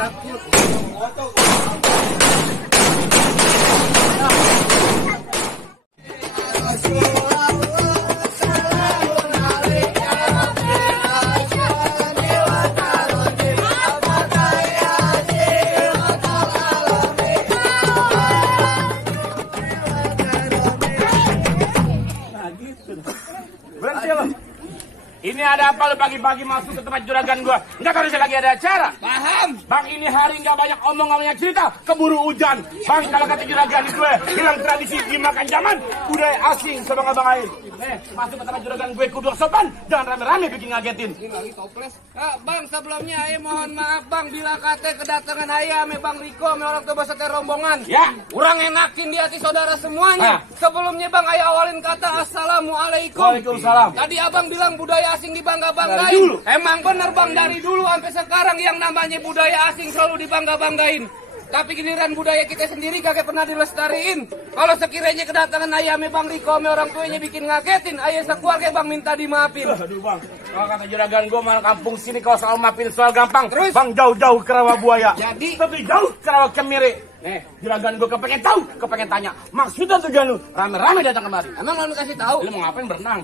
takut. Berhenti lo. Ini ada apa lo pagi-pagi masuk ke tempat juragan gua? Enggak tahu lagi ada acara. Paham? Bang, ini hari nggak banyak omong, nggak banyak cerita. Keburu hujan. Bang, kalau kata juragan gue, hilang tradisi dimakan zaman. Budaya asing, sebangga-banggain. Masuk ke tempat juragan gue kudu sopan. Jangan rame-rame bikin ngagetin. Ini lagi toples. Bang, sebelumnya Aye mohon maaf Bang. Bila kata kedatangan Aye ame Bang Riko, ame orang tua beserta rombongan. Ya. Kurang enakin di hati saudara semuanya. Sebelumnya Bang Aye awalin kata Assalamualaikum. Waalaikumsalam. Tadi Abang bilang budaya asing dibangga-banggain. Emang bener Bang, dari dulu sampai sekarang yang namanya budaya asing selalu dibangga-banggain. Tapi giliran budaya kita sendiri kagak pernah dilestariin. Kalau sekiranya kedatangan ayame Bang Riko, orang tuanya bikin ngagetin, ayah sekeluarga Bang minta dimaafin. Aduh Bang, kalau kata juragan gue malah kampung sini kalau soal maafin soal gampang. Terus? Bang jauh-jauh ke rawa buaya. Jadi? Tapi jauh ke rawa kemiri. Juragan gue kepengen tahu, kepengen tanya. Maksudnya tujuan lu rame-rame datang kemari. Emang lu kasih tahu? Lu mau ngapain berenang?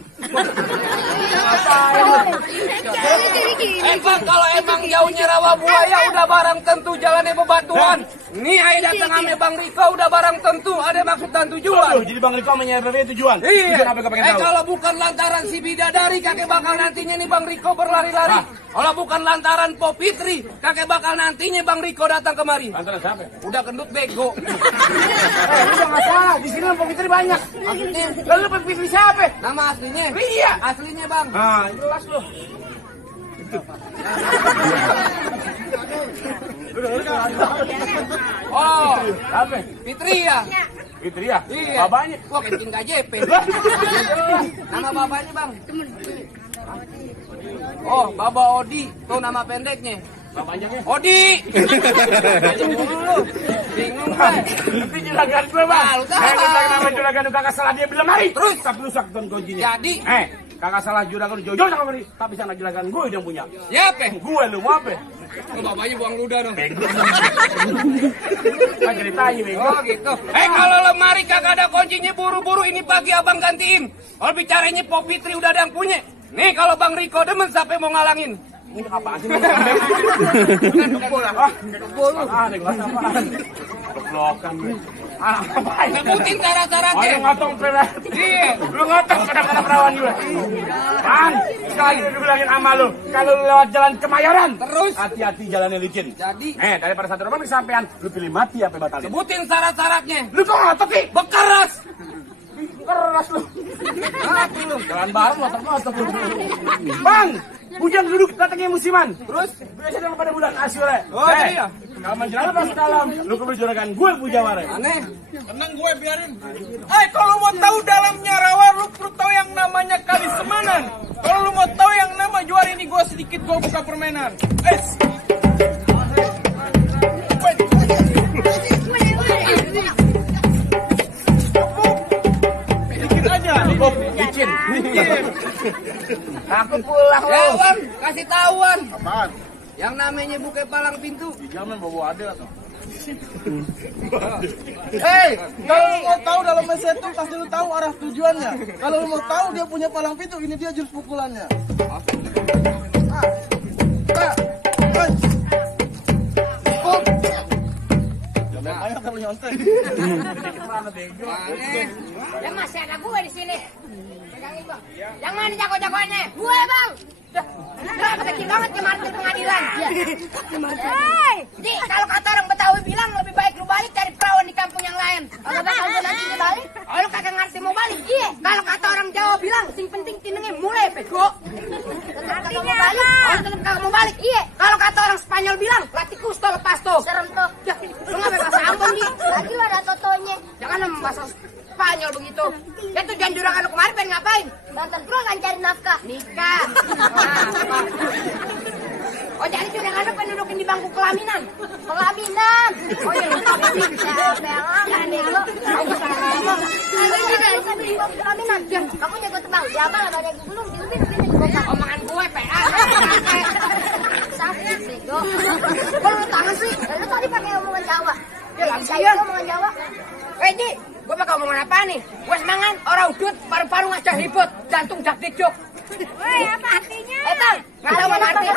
Bang, kalau emang jauhnya rawa buaya udah barang tentu jalannya bebatuan. Nih ayah datang ame Bang Riko udah barang tentu ada maksud dan tujuan. Jadi Bang Riko menyebabnya tujuan. Iya. Tujuan apa kepengen tahu? Kalau bukan lantaran si bidadari kakek bakal nantinya nih Bang Riko berlari-lari. Kalau bukan lantaran Po Fitri, kakek bakal nantinya Bang Riko datang kemari. Lantaran siapa? Udah gendut bego. Udah nggak salah. Di sini Po Fitri banyak. Maksudnya? Lalu Po Fitri siapa? Nama aslinya? Iya. Aslinya Bang. Nah, jelas lu. Oh, Apa? Fitri ya? Fitri ya? Iya. Babanya. Wah, kencing KJP. Nama bapaknya Bang? Oh, Baba Odi. Tuh nama pendeknya. Babanya nih. Odi. Bingung kan? Nanti juragan gue Bang. Lu tahu. Nama juragan lu kakak salah dia bilang mari. Terus? Tapi rusak tuan kuncinya. Jadi? Kakak salah juragan lu jauh-jauh sama mari. Tapi sana juragan gue yang punya. Ya apa? Gue lu mau apa? Oh, bapaknya buang ludah dong. Kan ceritanya bego. Oh gitu. Kalau lemari kagak ada kuncinya buru-buru ini pagi abang gantiin. Kalau bicaranya Po Fitri udah ada yang punya. Nih kalau Bang Riko demen sampai mau ngalangin. Ini apaan sih? Bukan bola. Nih kelas apaan? Keblokan gue. Apaan? Sebutin cara-caranya. Lu ngotong pernah. Iya. Lu ngotong pada perawan gue. Bang, sekali udah bilangin sama lu. Kalau lu lewat jalan Kemayoran. Terus? Hati-hati jalannya licin. Jadi? Daripada satu rumah kesampean. Lu pilih mati apa batalin? Sebutin syarat-syaratnya. Lu kok ngotot sih? Bekeras. Keras lu. Jalan bareng motor-motor. Bang, hujan duduk datangnya musiman. Terus? Biasanya pada bulan Asyura. Oh iya. Kalau menjelang pas dalam, lu kebeli juragan gue puja ware. Aneh. Tenang gue biarin. Kalau mau tahu dalamnya rawa, lu perlu tahu yang namanya kali semanan. Kalau lu mau tahu yang nama juara ini, gue sedikit gue buka permainan. Sedikit aja. Licin. Aku pulang Ya lu. Bang, kasih tahuan. Apaan? Yang namanya buka palang pintu. Di jaman bawa ada atau? Kalau lu mau tahu dalam mesetung pasti lu tahu arah tujuannya. Kalau lu mau tahu dia punya palang pintu, ini dia jurus pukulannya. Banyak kalau nyontek. Ya masih ada gue di sini. Pegangin Bang. Yang mana jago-jagoannya? Gue Bang. Udah kecil banget kemarin ke pengadilan. Jadi kalau kata orang Betawi bilang lebih baik lu balik cari perawan di kampung yang lain. Kalau bakal gue nanti balik. Oh lu kagak ngerti mau balik? Iya. Kalau kata orang Jawa bilang sing penting tinengnya mulai pego. Artinya apa? Oh tetep kagak mau balik. Iya. Kalau kata orang Spanyol bilang latih kusto lepas tuh. Serem tuh. Lu ngapa bahasa Ambon nih? Lagi lu ada totonya. Jangan bahasa Spanyol begitu. Ya tujuan juragan lu kemarin pengen ngapain? Nonton pro kan cari nafkah. Nikah. Oh jadi juragan lu pengen dudukin di bangku pelaminan. Pelaminan. Oh iya lu tahu sih. Siapa yang akan nih lu? Aku salah ngomong. Aku juga bisa di bangku pelaminan. Kamu jago tebang. Siapa lah banyak gulung. Dilupin juga. Omongan gue PA. Sakit bego. Kok lu tangan sih? Saya omongan Jawa. Ji, gue bakal omongan apa nih? Gue semangan, orang udut, paru-paru ngajak ribut, jantung jak dikjuk. Woi, apa artinya? Tang, nggak tahu apa artinya.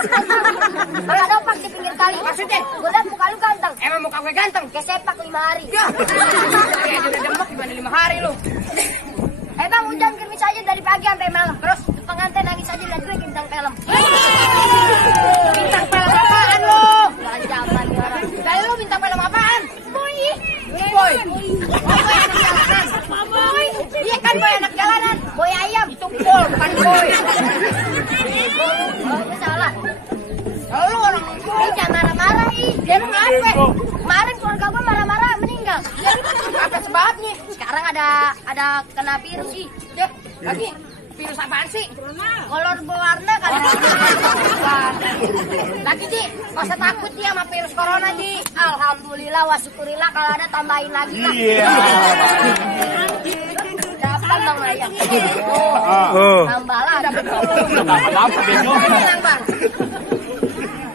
Kalau ada pas di pinggir kali. Maksudnya? Gue liat muka lu ganteng. Emang muka gue ganteng? Kayak sepak 5 hari. Ya, udah demek gimana 5 hari lu? Bang, hujan gerimis aja dari pagi sampai malam. Terus pengantin nangis aja liat gue bintang film. Bintang film apaan lu? Gak zaman nih orang. Dari lu bintang film apaan? Boy. Boy. Boy anak jalanan. Boy. Iya kan boy anak jalanan. Boy ayam. Itu pol, bukan boy. Oh, gue salah. Lu orang Ih, jangan marah-marah ih. Dia emang apa? Kemarin keluarga gue marah-marah meninggal. apa sebabnya? Sekarang ada kena virus sih. Ya, lagi virus apaan sih? Kolor berwarna kali. Lagi Ji, gak usah takut Ji sama virus corona Ji. Alhamdulillah wa syukurillah kalau ada tambahin lagi lah. Iya. Dapat Bang Ayam. Tambah lah. Apa bego? Tenang Bang.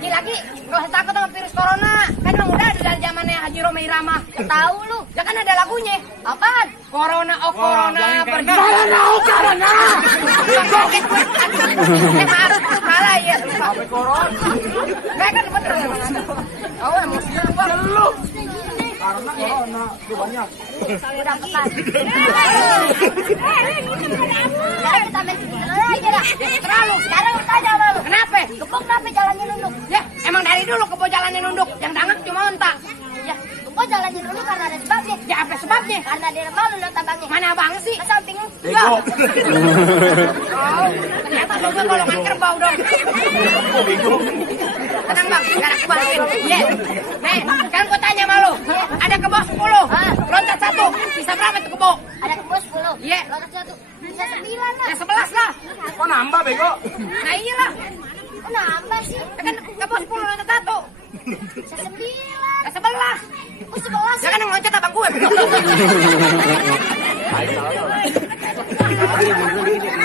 Ji lagi, gak usah takut sama virus corona. Kan emang udah ada dari zamannya Haji Roma Irama. Tahu lu. Ya kan ada lagunya. Apaan? Corona oh corona pergi. Corona oh corona. Emang harus tuh kalah ya. Sampai corona. Gak kan bener. Oh emosi lu. Karena corona itu banyak. Udah pekan. Sekarang kita main sebenarnya aja dah. Terlalu. Sekarang kita aja lalu. Kenapa? Kepung kenapa jalannya nunduk? Ya, emang dari dulu kebo jalannya nunduk. Yang dangak cuma ontak. Ya, kepung jalannya nunduk karena ada sebabnya. Ya apa sebabnya? Karena dia malu lihat abangnya. Mana abang sih? Ke samping lu. Ya. Oh, ternyata gue golongan kerbau dong. Tenang bang, sekarang aku bantuin. Iya. Nih, sekarang gue tanya sama lo. Ada kebo 10. Loncat 1. Bisa berapa tuh kebo? Ada kepung 10. Iya. Loncat 1. Bisa 9 lah. Ya 11 lah. Kok nambah bego? Nah iyalah. Kok nambah sih? Ya kan kebo 10 loncat 1. Bisa 9. Ya 11. Kok 11 Ya kan yang loncat abang gue.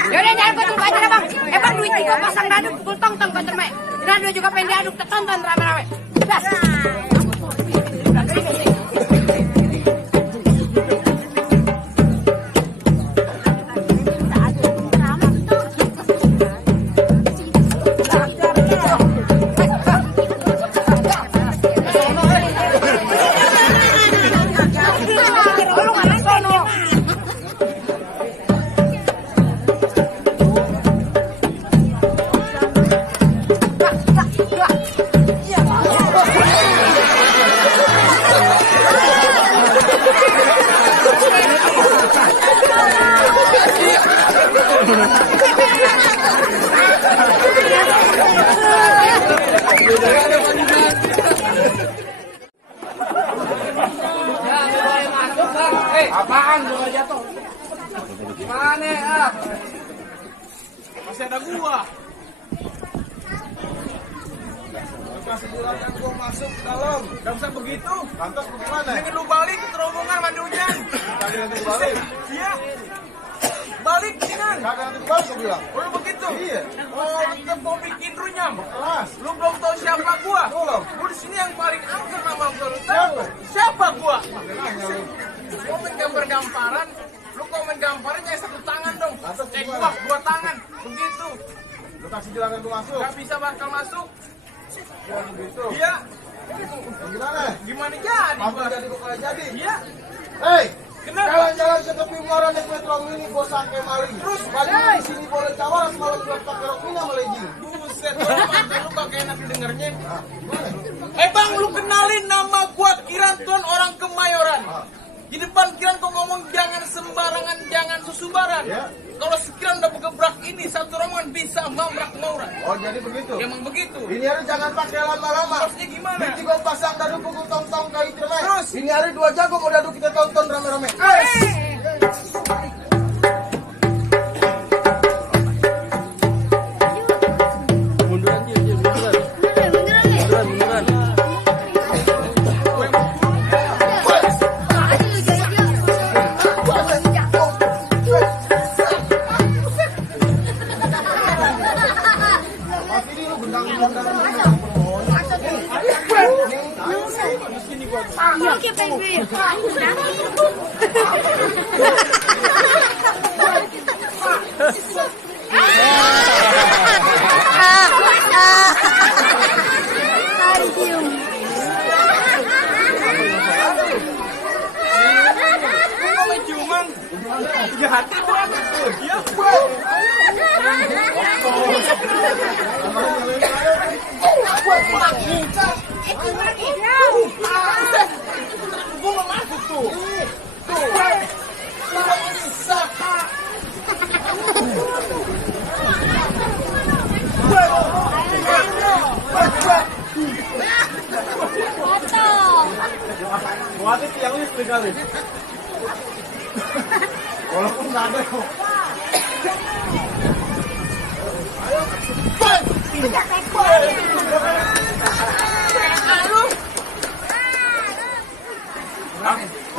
Yaudah jangan gue tunggu aja lah bang. Bang duit gue pasang dadu. Gue tong-tong gue termai. Radio juga pengen diaduk. Tonton rame-rame. Das. Apaan lu jatuh? Gimana ah? Masih ada gua. Kasih bilang kan gua masuk ke dalam. Gak bisa begitu. Lantas bagaimana? Mendingan lu balik ke terowongan mandi hujan. Tadi nanti balik. Iya. Balik dengan. Kagak nanti balik gua bilang. Oh lu begitu? Iya. Oh lu tetap mau bikin runyam. Kelas. Lu belum tahu siapa gua? Belum. Gua di sini yang paling angker nama gua. Lu tahu? Siapa gua? Nanya lu. Komen gambar-gambaran. Lu komen gambarnya kayak 1 tangan dong. Lantas Kayak gimana? gua 2 tangan. Begitu. Lu kasih bilang kan gua masuk. Gak bisa bakal masuk. Ya begitu. Iya. Gimana? Gimana jadi Apa gua? jadi gua kalah jadi? Iya. Hei, Kenapa? jalan-jalan ke tepi muara naik metro mini bos sangke maling. Terus pagi di sini boleh cawaras malam buat pakai rok mina melejing. Buset, lu pakai enak dengernya. Bang, lu kenalin nama gua Kiranton orang Kemayoran. Di depan Kiran kau ngomong jangan sembarangan, jangan susubaran. Ya. Kalau sekiran udah bergebrak ini satu rombongan bisa mamrak-mauran. Oh jadi begitu. Emang begitu. Ini hari jangan pakai lama-lama. Terusnya gimana? Nanti gua pasang dadu pukul tong-tong kayu cermai. Terus? Ini hari 2 jago mau dadu kita tonton rame-rame. Masih di lu bentang-bentang dalam Oke, pengen. Muatnya tiang listrik kali. Walaupun nggak ada kok.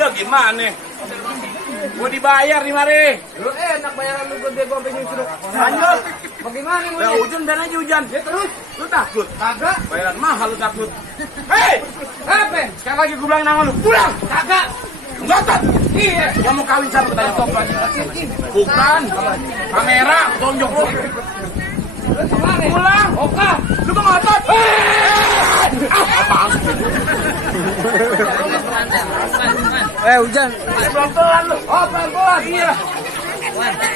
Itu gimana? Gua dibayar nih mari. Lu enak bayaran lu gede gua pengen suruh. Lanjut. Bagaimana mau? Ya hujan dan aja hujan. Ya terus. Lu takut? Kagak. Bayaran mahal lu takut. Hei! Apa? Sekali lagi gua bilang nama lu. Pulang. Kagak. Ngotot. Iya. Yang mau kawin siapa tanya? Bukan. Kamera tonjok. Kemana? Pulang. Oka. Lu kok ngotot? Apaan? Hujan. Pelan-pelan lu. Oh, pelan-pelan. Iya.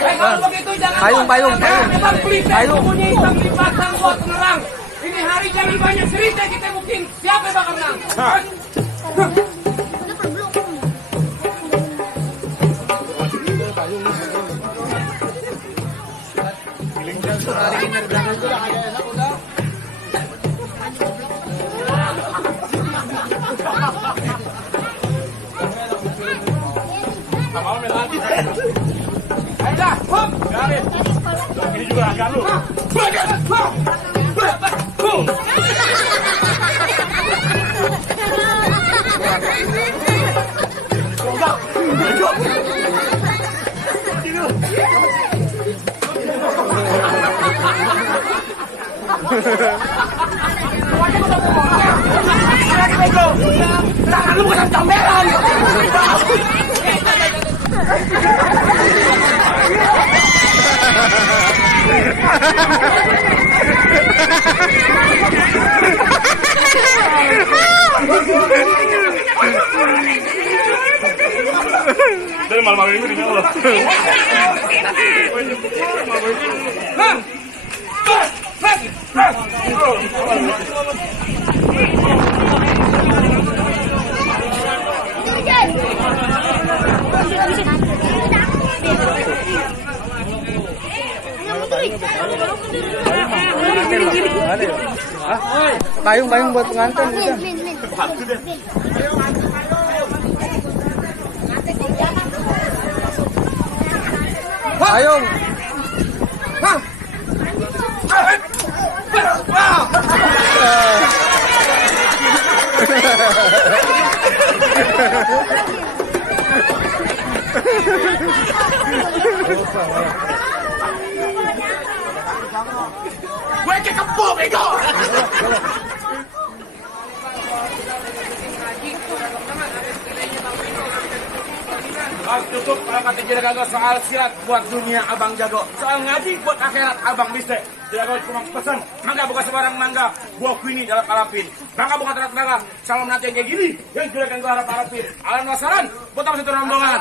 Kalau begitu jangan Payung. Memang pelita punya hitam dipasang buat penerang. Ini hari jadi banyak cerita kita booking. Siapa yang bakal menang? Ini juga agak lu. Tangan lu bukan comberan. Dari malam ini di Allah. Payung buat pengantin. Payung. Gue kekepuk itu. Cukup kalau kata Jira Gago soal silat buat dunia abang jago. Soal ngaji buat akhirat abang bisa. Jira Gago cuma pesan, mangga bukan sembarang mangga. Buah kuini dalam kalapin. Mangga bukan terat-terat. Salam nanti yang kayak gini. Yang Jira Gago harap-harapin. Alam wasalan buat apa satu rombongan.